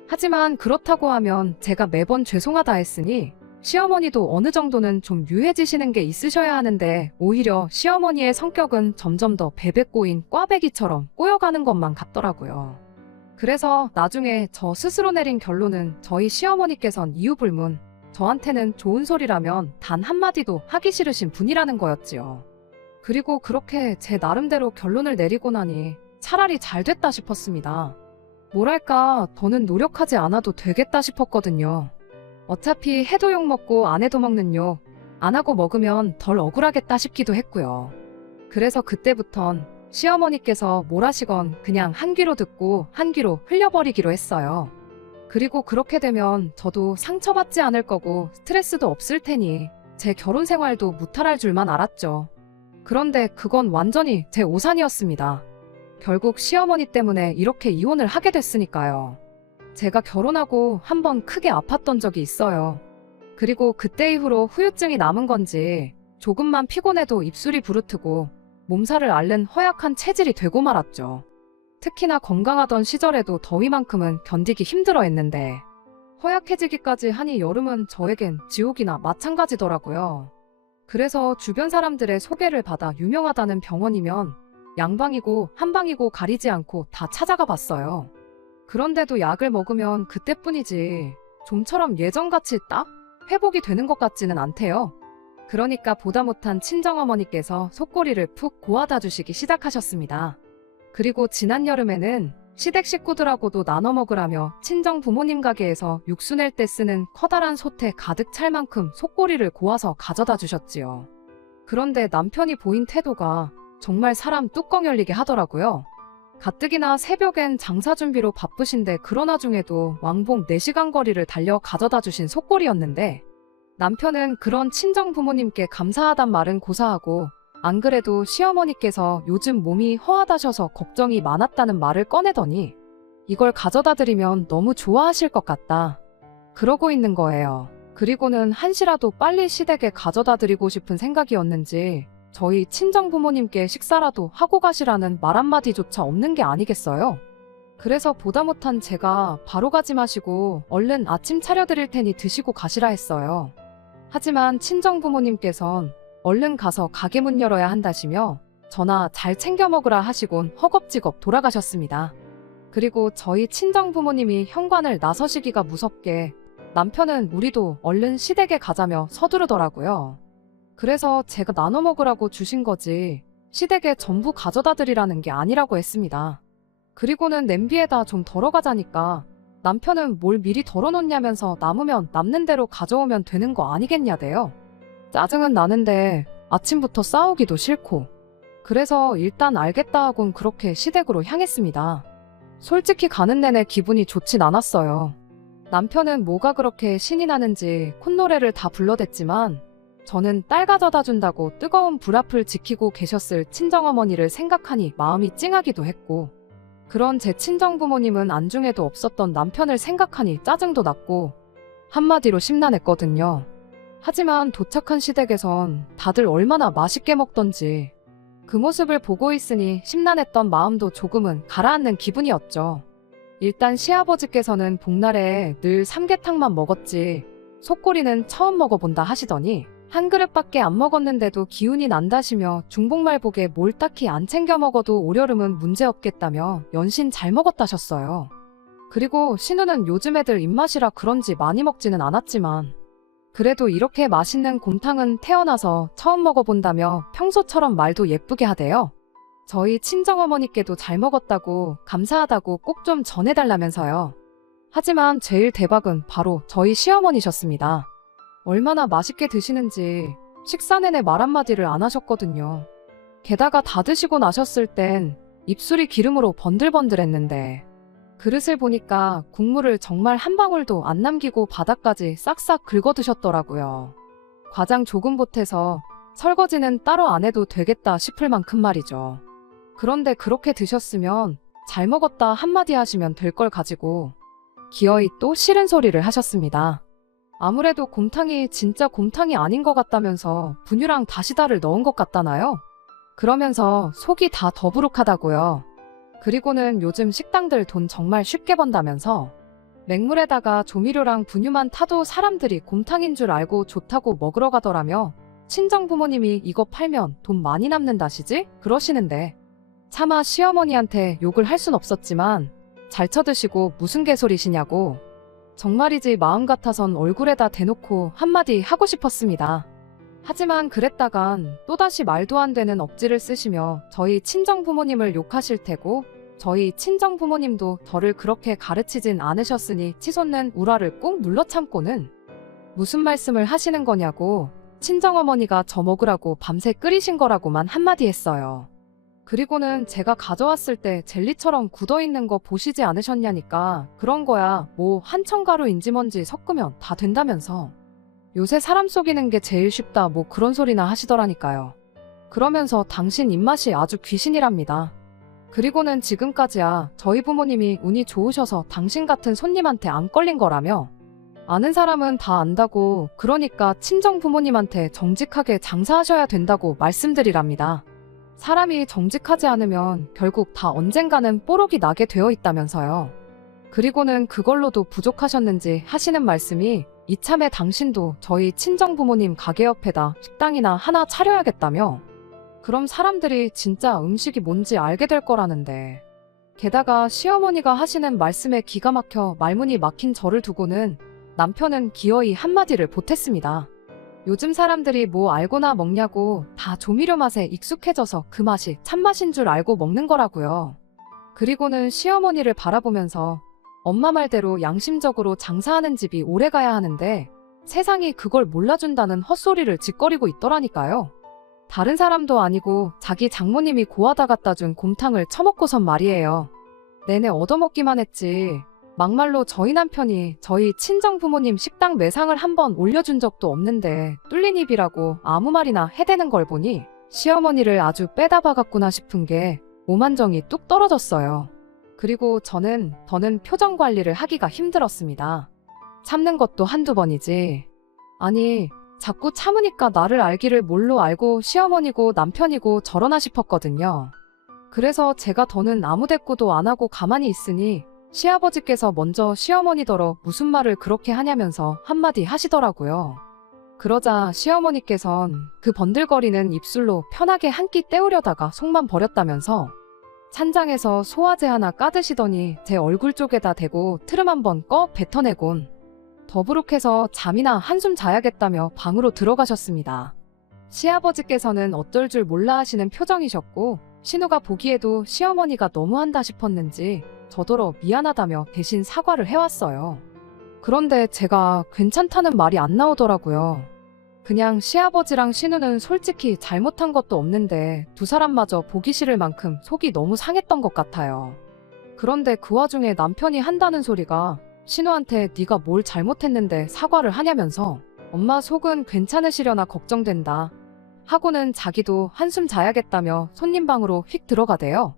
하지만 그렇다고 하면 제가 매번 죄송하다 했으니 시어머니도 어느 정도는 좀 유해지시는 게 있으셔야 하는데 오히려 시어머니의 성격은 점점 더 베베 꼬인 꽈배기처럼 꼬여가는 것만 같더라고요. 그래서 나중에 저 스스로 내린 결론은 저희 시어머니께선 이유불문 저한테는 좋은 소리라면 단 한마디도 하기 싫으신 분이라는 거였지요. 그리고 그렇게 제 나름대로 결론을 내리고 나니 차라리 잘 됐다 싶었습니다. 뭐랄까, 더는 노력하지 않아도 되겠다 싶었거든요. 어차피 해도 욕 먹고 안 해도 먹는 욕, 안 하고 먹으면 덜 억울하겠다 싶기도 했고요. 그래서 그때부턴 시어머니께서 뭘 하시건 그냥 한 귀로 듣고 한 귀로 흘려버리기로 했어요. 그리고 그렇게 되면 저도 상처받지 않을 거고 스트레스도 없을 테니 제 결혼 생활도 무탈할 줄만 알았죠. 그런데 그건 완전히 제 오산이었습니다. 결국 시어머니 때문에 이렇게 이혼을 하게 됐으니까요. 제가 결혼하고 한번 크게 아팠던 적이 있어요. 그리고 그때 이후로 후유증이 남은 건지 조금만 피곤해도 입술이 부르트고 몸살을 앓는 허약한 체질이 되고 말았죠. 특히나 건강하던 시절에도 더위만큼은 견디기 힘들어 했는데 허약해지기까지 하니 여름은 저에겐 지옥이나 마찬가지더라고요. 그래서 주변 사람들의 소개를 받아 유명하다는 병원이면 양방이고 한방이고 가리지 않고 다 찾아가 봤어요. 그런데도 약을 먹으면 그때뿐이지 좀처럼 예전같이 딱 회복이 되는 것 같지는 않대요. 그러니까 보다 못한 친정어머니께서 속꼬리를 푹 고아다 주시기 시작하셨습니다. 그리고 지난 여름에는 시댁 식구들하고도 나눠 먹으라며 친정 부모님 가게에서 육수 낼 때 쓰는 커다란 솥에 가득 찰 만큼 속꼬리를 고아서 가져다 주셨지요. 그런데 남편이 보인 태도가 정말 사람 뚜껑 열리게 하더라고요. 가뜩이나 새벽엔 장사 준비로 바쁘신데 그런 와중에도 왕복 4시간 거리를 달려 가져다 주신 속꼬리였는데 남편은 그런 친정 부모님께 감사하단 말은 고사하고 안 그래도 시어머니께서 요즘 몸이 허하다셔서 걱정이 많았다는 말을 꺼내더니 이걸 가져다 드리면 너무 좋아하실 것 같다. 그러고 있는 거예요. 그리고는 한시라도 빨리 시댁에 가져다 드리고 싶은 생각이었는지 저희 친정 부모님께 식사라도 하고 가시라는 말 한마디조차 없는 게 아니겠어요? 그래서 보다 못한 제가 바로 가지 마시고 얼른 아침 차려드릴 테니 드시고 가시라 했어요. 하지만 친정 부모님께선 얼른 가서 가게 문 열어야 한다시며 저나 잘 챙겨 먹으라 하시곤 허겁지겁 돌아가셨습니다. 그리고 저희 친정 부모님이 현관을 나서시기가 무섭게 남편은 우리도 얼른 시댁에 가자며 서두르더라고요. 그래서 제가 나눠 먹으라고 주신 거지 시댁에 전부 가져다 드리라는 게 아니라고 했습니다. 그리고는 냄비에다 좀 덜어가자니까 남편은 뭘 미리 덜어놓냐면서 남으면 남는 대로 가져오면 되는 거 아니겠냐대요. 짜증은 나는데 아침부터 싸우기도 싫고 그래서 일단 알겠다 하곤 그렇게 시댁으로 향했습니다. 솔직히 가는 내내 기분이 좋진 않았어요. 남편은 뭐가 그렇게 신이 나는지 콧노래를 다 불러댔지만 저는 딸 가져다 준다고 뜨거운 불 앞을 지키고 계셨을 친정어머니를 생각하니 마음이 찡하기도 했고 그런 제 친정부모님은 안중에도 없었던 남편을 생각하니 짜증도 났고 한마디로 심란했거든요. 하지만 도착한 시댁에선 다들 얼마나 맛있게 먹던지 그 모습을 보고 있으니 심란했던 마음도 조금은 가라앉는 기분이었죠. 일단 시아버지께서는 복날에 늘 삼계탕만 먹었지 속꼬리는 처음 먹어본다 하시더니 한 그릇밖에 안 먹었는데도 기운이 난다시며 중복말복에 뭘 딱히 안 챙겨 먹어도 올여름은 문제없겠다며 연신 잘 먹었다셨어요. 그리고 신우는 요즘 애들 입맛이라 그런지 많이 먹지는 않았지만 그래도 이렇게 맛있는 곰탕은 태어나서 처음 먹어본다며 평소처럼 말도 예쁘게 하대요. 저희 친정어머니께도 잘 먹었다고 감사하다고 꼭 좀 전해달라면서요. 하지만 제일 대박은 바로 저희 시어머니셨습니다. 얼마나 맛있게 드시는지 식사 내내 말 한마디를 안 하셨거든요. 게다가 다 드시고 나셨을 땐 입술이 기름으로 번들번들했는데 그릇을 보니까 국물을 정말 한 방울도 안 남기고 바닥까지 싹싹 긁어 드셨더라고요. 과장 조금 보태서 설거지는 따로 안 해도 되겠다 싶을 만큼 말이죠. 그런데 그렇게 드셨으면 잘 먹었다 한마디 하시면 될 걸 가지고 기어이 또 싫은 소리를 하셨습니다. 아무래도 곰탕이 진짜 곰탕이 아닌 것 같다면서 분유랑 다시다를 넣은 것 같다나요? 그러면서 속이 다 더부룩하다고요. 그리고는 요즘 식당들 돈 정말 쉽게 번다면서 맹물에다가 조미료랑 분유만 타도 사람들이 곰탕인 줄 알고 좋다고 먹으러 가더라며 친정 부모님이 이거 팔면 돈 많이 남는다시지? 그러시는데 차마 시어머니한테 욕을 할 순 없었지만 잘 쳐드시고 무슨 개소리시냐고 정말이지 마음 같아선 얼굴에다 대놓고 한마디 하고 싶었습니다. 하지만 그랬다간 또다시 말도 안 되는 억지를 쓰시며 저희 친정 부모님을 욕하실 테고 저희 친정 부모님도 저를 그렇게 가르치진 않으셨으니 치솟는 우라를 꾹 눌러 참고는 무슨 말씀을 하시는 거냐고 친정어머니가 저 먹으라고 밤새 끓이신 거라고만 한마디 했어요. 그리고는 제가 가져왔을 때 젤리처럼 굳어있는 거 보시지 않으셨냐니까 그런 거야 뭐 한청가루인지 뭔지 섞으면 다 된다면서 요새 사람 속이는 게 제일 쉽다 뭐 그런 소리나 하시더라니까요. 그러면서 당신 입맛이 아주 귀신이랍니다. 그리고는 지금까지야 저희 부모님이 운이 좋으셔서 당신 같은 손님한테 안 걸린 거라며 아는 사람은 다 안다고 그러니까 친정 부모님한테 정직하게 장사하셔야 된다고 말씀드리랍니다. 사람이 정직하지 않으면 결국 다 언젠가는 뽀록이 나게 되어 있다면서요. 그리고는 그걸로도 부족하셨는지 하시는 말씀이 이참에 당신도 저희 친정 부모님 가게 옆에다 식당이나 하나 차려야겠다며 그럼 사람들이 진짜 음식이 뭔지 알게 될 거라는데 게다가 시어머니가 하시는 말씀에 기가 막혀 말문이 막힌 저를 두고는 남편은 기어이 한마디를 보탰습니다. 요즘 사람들이 뭐 알고나 먹냐고 다 조미료 맛에 익숙해져서 그 맛이 참맛인 줄 알고 먹는 거라고요. 그리고는 시어머니를 바라보면서 엄마 말대로 양심적으로 장사하는 집이 오래가야 하는데 세상이 그걸 몰라준다는 헛소리를 짓거리고 있더라니까요. 다른 사람도 아니고 자기 장모님이 고아다 갖다 준 곰탕을 처먹고선 말이에요. 내내 얻어먹기만 했지. 막말로 저희 남편이 저희 친정 부모님 식당 매상을 한번 올려준 적도 없는데 뚫린 입이라고 아무 말이나 해대는 걸 보니 시어머니를 아주 빼다 박았구나 싶은 게 오만정이 뚝 떨어졌어요. 그리고 더는 표정 관리를 하기가 힘들었습니다. 참는 것도 한두 번이지. 아니 자꾸 참으니까 나를 알기를 뭘로 알고 시어머니고 남편이고 저러나 싶었거든요. 그래서 제가 더는 아무 대꾸도 안 하고 가만히 있으니 시아버지께서 먼저 시어머니더러 무슨 말을 그렇게 하냐면서 한마디 하시더라고요. 그러자 시어머니께선 그 번들거리는 입술로 편하게 한 끼 때우려다가 속만 버렸다면서 찬장에서 소화제 하나 까드시더니 제 얼굴 쪽에다 대고 트름 한번 꺼 뱉어내곤 더부룩해서 잠이나 한숨 자야겠다며 방으로 들어가셨습니다. 시아버지께서는 어떨 줄 몰라 하시는 표정이셨고 신우가 보기에도 시어머니가 너무한다 싶었는지 저더러 미안하다며 대신 사과를 해왔어요. 그런데 제가 괜찮다는 말이 안 나오더라고요. 그냥 시아버지랑 신우는 솔직히 잘못한 것도 없는데 두 사람마저 보기 싫을 만큼 속이 너무 상했던 것 같아요. 그런데 그 와중에 남편이 한다는 소리가 신우한테 네가 뭘 잘못했는데 사과를 하냐면서 엄마 속은 괜찮으시려나 걱정된다 하고는 자기도 한숨 자야겠다며 손님 방으로 휙 들어가대요.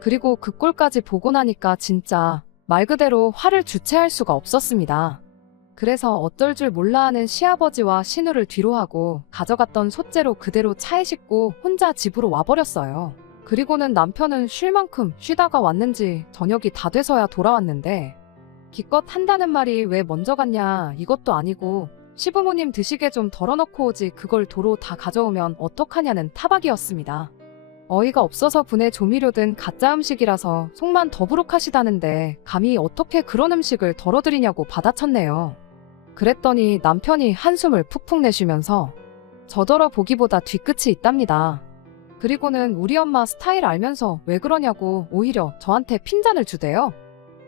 그리고 그 꼴까지 보고 나니까 진짜 말 그대로 화를 주체할 수가 없었습니다. 그래서 어떨 줄 몰라 하는 시아버지와 신우를 뒤로하고 가져갔던 솥재로 그대로 차에 싣고 혼자 집으로 와버렸어요. 그리고는 남편은 쉴 만큼 쉬다가 왔는지 저녁이 다 돼서야 돌아왔는데 기껏 한다는 말이 왜 먼저 갔냐 이것도 아니고 시부모님 드시게 좀 덜어놓고 오지 그걸 도로 다 가져오면 어떡하냐는 타박이었습니다. 어이가 없어서 분해 조미료든 가짜 음식이라서 속만 더부룩하시다는데 감히 어떻게 그런 음식을 덜어드리냐고 받아쳤네요. 그랬더니 남편이 한숨을 푹푹 내쉬면서 저더러 보기보다 뒤끝이 있답니다. 그리고는 우리 엄마 스타일 알면서 왜 그러냐고 오히려 저한테 핀잔을 주대요.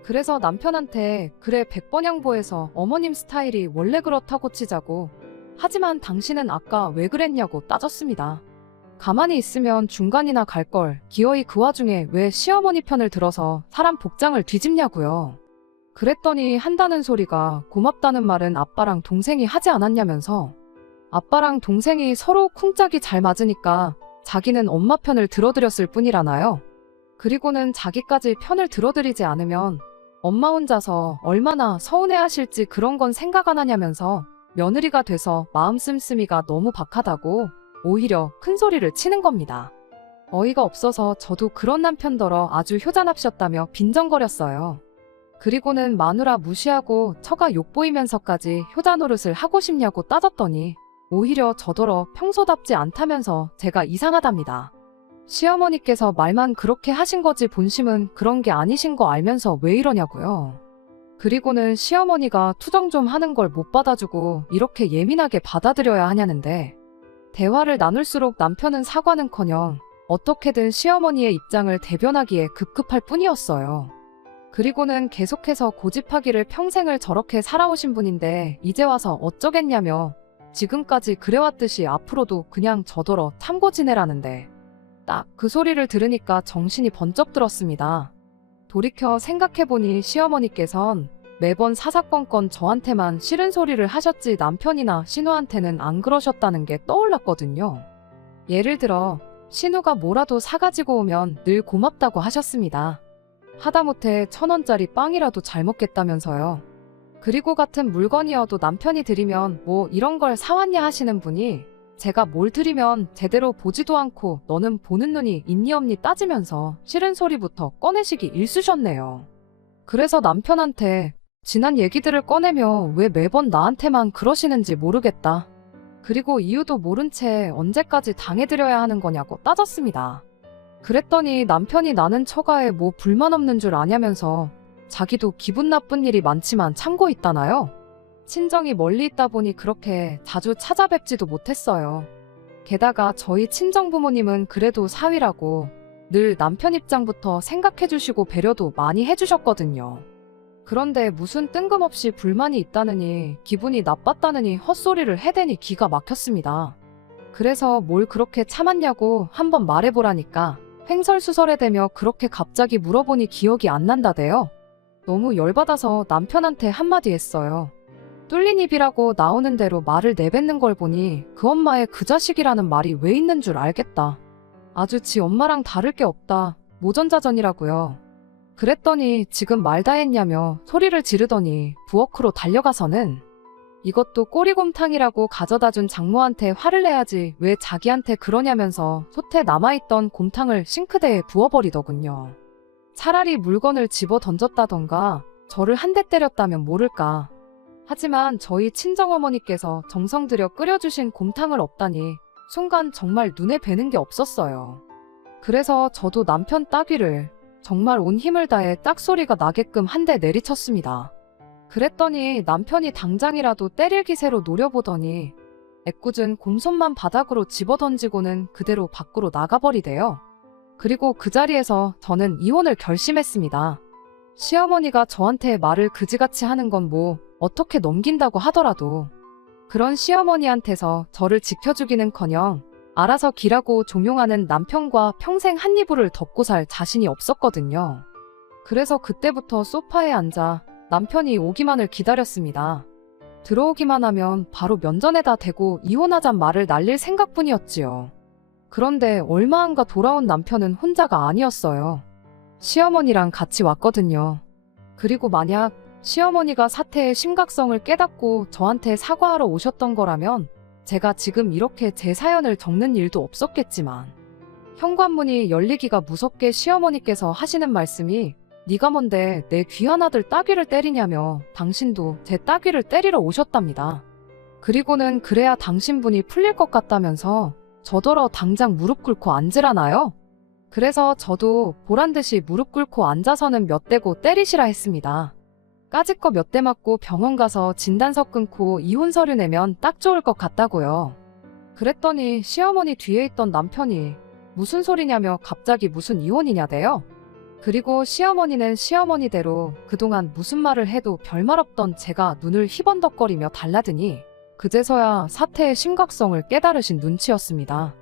그래서 남편한테 그래 100번 양보해서 어머님 스타일이 원래 그렇다고 치자고 하지만 당신은 아까 왜 그랬냐고 따졌습니다. 가만히 있으면 중간이나 갈걸 기어이 그 와중에 왜 시어머니 편을 들어서 사람 복장을 뒤집냐고요. 그랬더니 한다는 소리가 고맙다는 말은 아빠랑 동생이 하지 않았냐면서 아빠랑 동생이 서로 쿵짝이 잘 맞으니까 자기는 엄마 편을 들어드렸을 뿐이라나요. 그리고는 자기까지 편을 들어드리지 않으면 엄마 혼자서 얼마나 서운해하실지 그런 건 생각 안 하냐면서 며느리가 돼서 마음 씀씀이가 너무 박하다고 오히려 큰 소리를 치는 겁니다. 어이가 없어서 저도 그런 남편더러 아주 효자납셨다며 빈정거렸어요. 그리고는 마누라 무시하고 처가 욕보이면서까지 효자 노릇을 하고 싶냐고 따졌더니 오히려 저더러 평소답지 않다면서 제가 이상하답니다. 시어머니께서 말만 그렇게 하신 거지 본심은 그런 게 아니신 거 알면서 왜 이러냐고요. 그리고는 시어머니가 투정 좀 하는 걸 못 받아주고 이렇게 예민하게 받아들여야 하냐는데 대화를 나눌수록 남편은 사과는커녕 어떻게든 시어머니의 입장을 대변하기에 급급할 뿐이었어요. 그리고는 계속해서 고집하기를 평생을 저렇게 살아오신 분인데 이제 와서 어쩌겠냐며 지금까지 그래왔듯이 앞으로도 그냥 저더러 참고 지내라는데 딱 그 소리를 들으니까 정신이 번쩍 들었습니다. 돌이켜 생각해보니 시어머니께선 매번 사사건건 저한테만 싫은 소리를 하셨지 남편이나 신우한테는 안 그러셨다는 게 떠올랐거든요. 예를 들어 신우가 뭐라도 사가지고 오면 늘 고맙다고 하셨습니다. 하다못해 1,000원짜리 빵이라도 잘 먹겠다면서요. 그리고 같은 물건이어도 남편이 드리면 뭐 이런 걸 사왔냐 하시는 분이 제가 뭘 드리면 제대로 보지도 않고 너는 보는 눈이 있니 없니 따지면서 싫은 소리부터 꺼내시기 일쑤셨네요. 그래서 남편한테 지난 얘기들을 꺼내며 왜 매번 나한테만 그러시는지 모르겠다. 그리고 이유도 모른 채 언제까지 당해드려야 하는 거냐고 따졌습니다. 그랬더니 남편이 나는 처가에 뭐 불만 없는 줄 아냐면서 자기도 기분 나쁜 일이 많지만 참고 있다나요? 친정이 멀리 있다 보니 그렇게 자주 찾아뵙지도 못했어요. 게다가 저희 친정부모님은 그래도 사위라고 늘 남편 입장부터 생각해주시고 배려도 많이 해주셨거든요. 그런데 무슨 뜬금없이 불만이 있다느니 기분이 나빴다느니 헛소리를 해대니 기가 막혔습니다. 그래서 뭘 그렇게 참았냐고 한번 말해보라니까 횡설수설해대며 그렇게 갑자기 물어보니 기억이 안 난다대요. 너무 열받아서 남편한테 한마디 했어요. 뚫린 입이라고 나오는 대로 말을 내뱉는 걸 보니 그 엄마의 그 자식이라는 말이 왜 있는 줄 알겠다. 아주 지 엄마랑 다를 게 없다. 모전자전이라고요. 그랬더니 지금 말 다 했냐며 소리를 지르더니 부엌으로 달려가서는 이것도 꼬리곰탕이라고 가져다준 장모한테 화를 내야지 왜 자기한테 그러냐면서 솥에 남아있던 곰탕을 싱크대에 부어버리더군요. 차라리 물건을 집어 던졌다던가 저를 한 대 때렸다면 모를까. 하지만 저희 친정어머니께서 정성 들여 끓여주신 곰탕을 없다니 순간 정말 눈에 뵈는 게 없었어요. 그래서 저도 남편 따귀를 정말 온 힘을 다해 짝소리가 나게끔 한 대 내리쳤습니다. 그랬더니 남편이 당장이라도 때릴 기세로 노려보더니 애꿎은 곰손만 바닥으로 집어던지고는 그대로 밖으로 나가버리대요. 그리고 그 자리에서 저는 이혼을 결심했습니다. 시어머니가 저한테 말을 그지같이 하는 건 뭐 어떻게 넘긴다고 하더라도 그런 시어머니한테서 저를 지켜주기는커녕 알아서 길하고 종용하는 남편과 평생 한 이불을 덮고 살 자신이 없었거든요. 그래서 그때부터 소파에 앉아 남편이 오기만을 기다렸습니다. 들어오기만 하면 바로 면전에다 대고 이혼하잔 말을 날릴 생각뿐이었지요. 그런데 얼마 안가 돌아온 남편은 혼자가 아니었어요. 시어머니랑 같이 왔거든요. 그리고 만약 시어머니가 사태의 심각성을 깨닫고 저한테 사과하러 오셨던 거라면 제가 지금 이렇게 제 사연을 적는 일도 없었겠지만 현관문이 열리기가 무섭게 시어머니께서 하시는 말씀이 네가 뭔데 내 귀한 아들 따귀를 때리냐며 당신도 제 따귀를 때리러 오셨답니다. 그리고는 그래야 당신분이 풀릴 것 같다면서 저더러 당장 무릎 꿇고 앉으라나요? 그래서 저도 보란듯이 무릎 꿇고 앉아서는 몇 대고 때리시라 했습니다. 까짓 거 몇 대 맞고 병원 가서 진단서 끊고 이혼 서류 내면 딱 좋을 것 같다고요. 그랬더니 시어머니 뒤에 있던 남편이 무슨 소리냐며 갑자기 무슨 이혼이냐대요. 그리고 시어머니는 시어머니대로 그동안 무슨 말을 해도 별말 없던 제가 눈을 희번덕거리며 달라드니 그제서야 사태의 심각성을 깨달으신 눈치였습니다.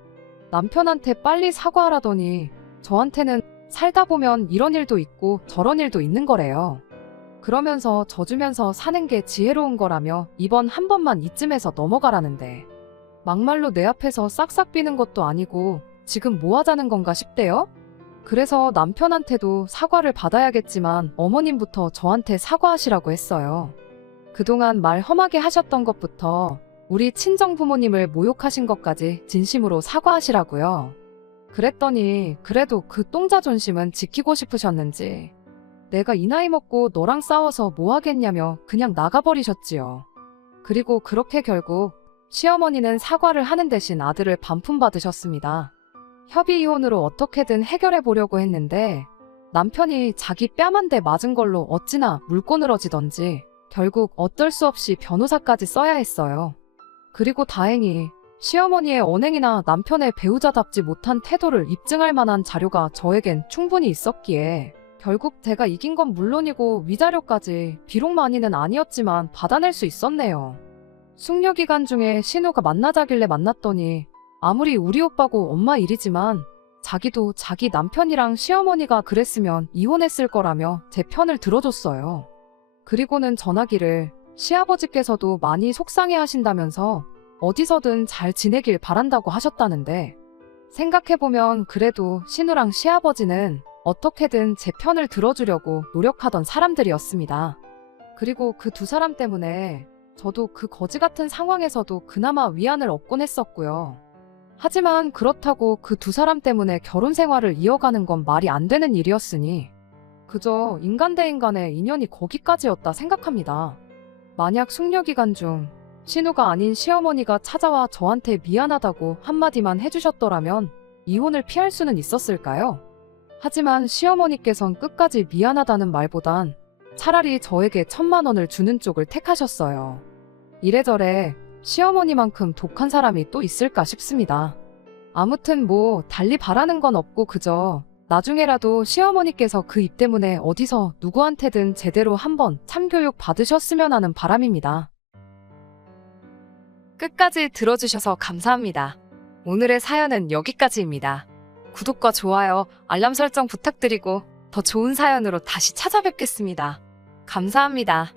남편한테 빨리 사과하라더니 저한테는 살다 보면 이런 일도 있고 저런 일도 있는 거래요. 그러면서 져주면서 사는 게 지혜로운 거라며 이번 한 번만 이쯤에서 넘어가라는데 막말로 내 앞에서 싹싹 비는 것도 아니고 지금 뭐 하자는 건가 싶대요. 그래서 남편한테도 사과를 받아야겠지만 어머님부터 저한테 사과하시라고 했어요. 그동안 말 험하게 하셨던 것부터 우리 친정부모님을 모욕하신 것까지 진심으로 사과하시라고요. 그랬더니 그래도 그 똥자존심은 지키고 싶으셨는지 내가 이 나이 먹고 너랑 싸워서 뭐 하겠냐며 그냥 나가버리셨지요. 그리고 그렇게 결국 시어머니는 사과를 하는 대신 아들을 반품받으셨습니다. 협의 이혼으로 어떻게든 해결해 보려고 했는데 남편이 자기 뺨 한 대 맞은 걸로 어찌나 물꼬늘어지던지 결국 어쩔 수 없이 변호사까지 써야 했어요. 그리고 다행히 시어머니의 언행이나 남편의 배우자답지 못한 태도를 입증할 만한 자료가 저에겐 충분히 있었기에 결국 제가 이긴 건 물론이고 위자료까지 비록 많이는 아니었지만 받아낼 수 있었네요. 숙려 기간 중에 신우가 만나자길래 만났더니 아무리 우리 오빠고 엄마 일이지만 자기도 자기 남편이랑 시어머니가 그랬으면 이혼했을 거라며 제 편을 들어줬어요. 그리고는 전화기를 시아버지께서도 많이 속상해 하신다면서 어디서든 잘 지내길 바란다고 하셨다는데 생각해보면 그래도 신우랑 시아버지는 어떻게든 제 편을 들어주려고 노력하던 사람들이었습니다. 그리고 그 두 사람 때문에 저도 그 거지 같은 상황에서도 그나마 위안을 얻곤 했었고요. 하지만 그렇다고 그 두 사람 때문에 결혼 생활을 이어가는 건 말이 안 되는 일이었으니 그저 인간 대 인간의 인연이 거기까지였다 생각합니다. 만약 숙려 기간 중 신우가 아닌 시어머니가 찾아와 저한테 미안하다고 한마디만 해주셨더라면 이혼을 피할 수는 있었을까요? 하지만 시어머니께선 끝까지 미안하다는 말보단 차라리 저에게 1,000만 원을 주는 쪽을 택하셨어요. 이래저래 시어머니만큼 독한 사람이 또 있을까 싶습니다. 아무튼 뭐 달리 바라는 건 없고 그저 나중에라도 시어머니께서 그 입 때문에 어디서 누구한테든 제대로 한번 참교육 받으셨으면 하는 바람입니다. 끝까지 들어주셔서 감사합니다. 오늘의 사연은 여기까지입니다. 구독과 좋아요, 알람 설정 부탁드리고 더 좋은 사연으로 다시 찾아뵙겠습니다. 감사합니다.